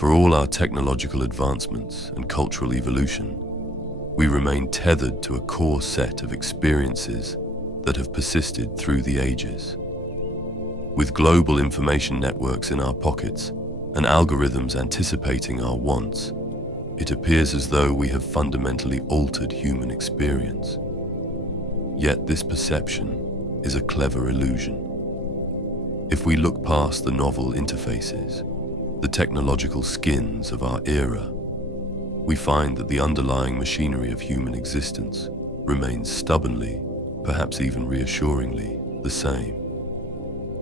For all our technological advancements and cultural evolution, we remain tethered to a core set of experiences that have persisted through the ages. With global information networks in our pockets and algorithms anticipating our wants, it appears as though we have fundamentally altered human experience. Yet this perception is a clever illusion. If we look past the novel interfaces, the technological skins of our era, we find that the underlying machinery of human existence remains stubbornly, perhaps even reassuringly, the same.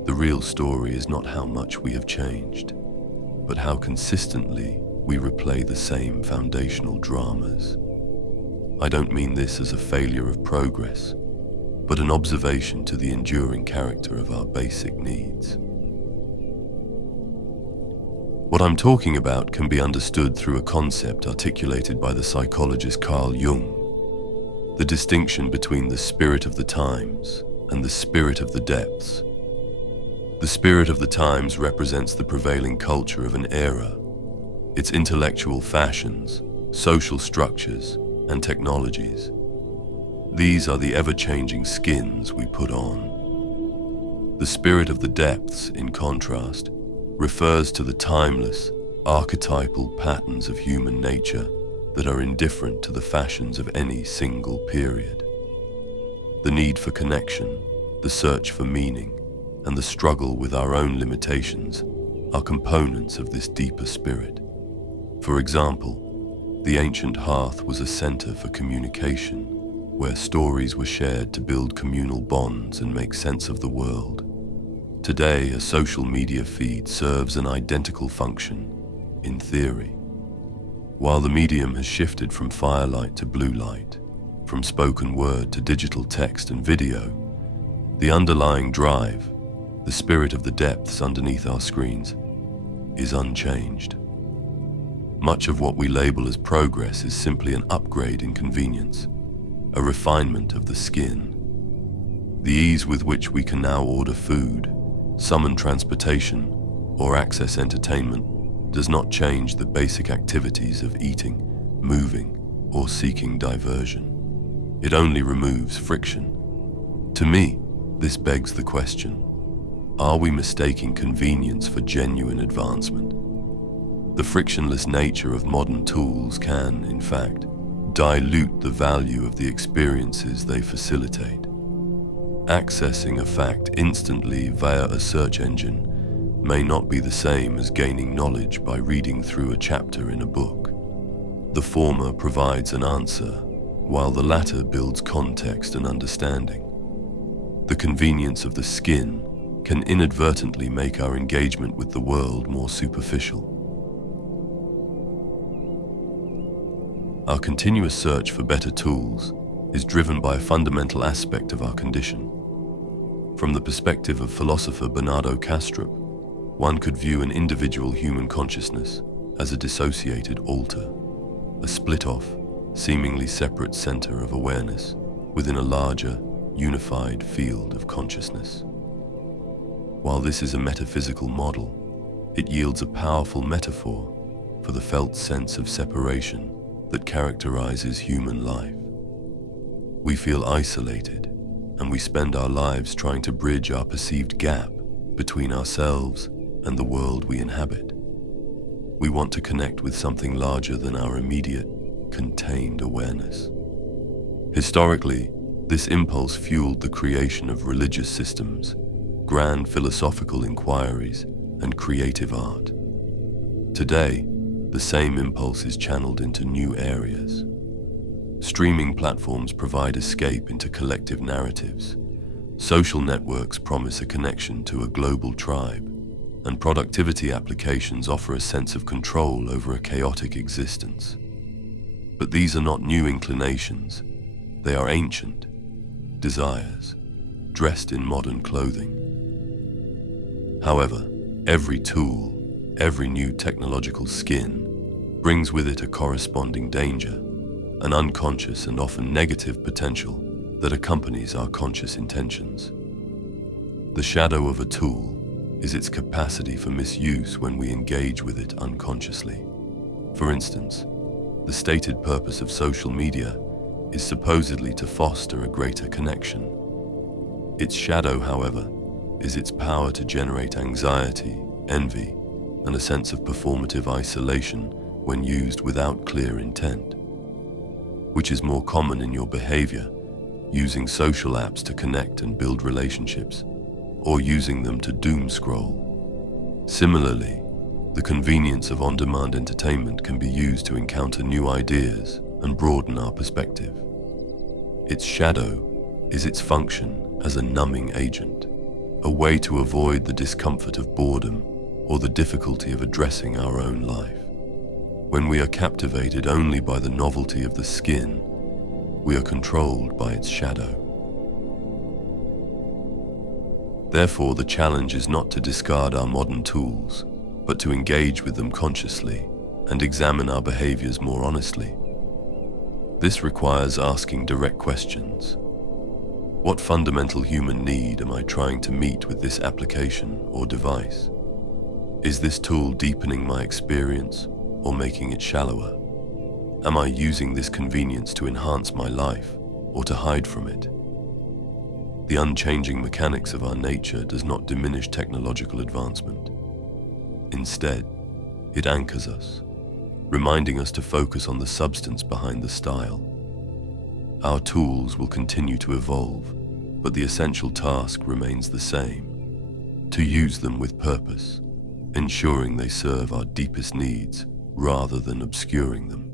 The real story is not how much we have changed, but how consistently we replay the same foundational dramas. I don't mean this as a failure of progress, but an observation to the enduring character of our basic needs. What I'm talking about can be understood through a concept articulated by the psychologist Carl Jung: the distinction between the spirit of the times and the spirit of the depths. The spirit of the times represents the prevailing culture of an era, its intellectual fashions, social structures, and technologies. These are the ever-changing skins we put on. The spirit of the depths, in contrast, refers to the timeless, archetypal patterns of human nature that are indifferent to the fashions of any single period. The need for connection, the search for meaning, and the struggle with our own limitations are components of this deeper spirit. For example, the ancient hearth was a center for communication, where stories were shared to build communal bonds and make sense of the world. Today, a social media feed serves an identical function, in theory. While the medium has shifted from firelight to blue light, from spoken word to digital text and video, the underlying drive, the spirit of the depths underneath our screens, is unchanged. Much of what we label as progress is simply an upgrade in convenience, a refinement of the skin. The ease with which we can now order food, summon transportation, or access entertainment does not change the basic activities of eating, moving, or seeking diversion. It only removes friction. To me, this begs the question: are we mistaking convenience for genuine advancement? The frictionless nature of modern tools can, in fact, dilute the value of the experiences they facilitate. Accessing a fact instantly via a search engine may not be the same as gaining knowledge by reading through a chapter in a book. The former provides an answer, while the latter builds context and understanding. The convenience of the skin can inadvertently make our engagement with the world more superficial. Our continuous search for better tools is driven by a fundamental aspect of our condition. From the perspective of philosopher Bernardo Kastrup, one could view an individual human consciousness as a dissociated alter, a split-off, seemingly separate center of awareness within a larger, unified field of consciousness. While this is a metaphysical model, it yields a powerful metaphor for the felt sense of separation that characterizes human life. We feel isolated, and we spend our lives trying to bridge our perceived gap between ourselves and the world we inhabit. We want to connect with something larger than our immediate, contained awareness. Historically, this impulse fueled the creation of religious systems, grand philosophical inquiries, and creative art. Today, the same impulse is channeled into new areas. Streaming platforms provide escape into collective narratives. Social networks promise a connection to a global tribe, and productivity applications offer a sense of control over a chaotic existence. But these are not new inclinations. They are ancient desires, dressed in modern clothing. However, every tool, every new technological skin, brings with it a corresponding danger, an unconscious and often negative potential that accompanies our conscious intentions. The shadow of a tool, is its capacity for misuse when we engage with it unconsciously. For instance, the stated purpose of social media is supposedly to foster a greater connection. Its shadow, however, is its power to generate anxiety, envy, and a sense of performative isolation when used without clear intent. Which is more common in your behavior, using social apps to connect and build relationships, or using them to doom scroll? Similarly, the convenience of on-demand entertainment can be used to encounter new ideas and broaden our perspective. Its shadow is its function as a numbing agent, a way to avoid the discomfort of boredom or the difficulty of addressing our own life. When we are captivated only by the novelty of the skin, we are controlled by its shadow. Therefore, the challenge is not to discard our modern tools, but to engage with them consciously and examine our behaviors more honestly. This requires asking direct questions. What fundamental human need am I trying to meet with this application or device? Is this tool deepening my experience or making it shallower? Am I using this convenience to enhance my life or to hide from it? The unchanging mechanics of our nature does not diminish technological advancement. Instead, it anchors us, reminding us to focus on the substance behind the style. Our tools will continue to evolve, but the essential task remains the same: to use them with purpose, ensuring they serve our deepest needs rather than obscuring them.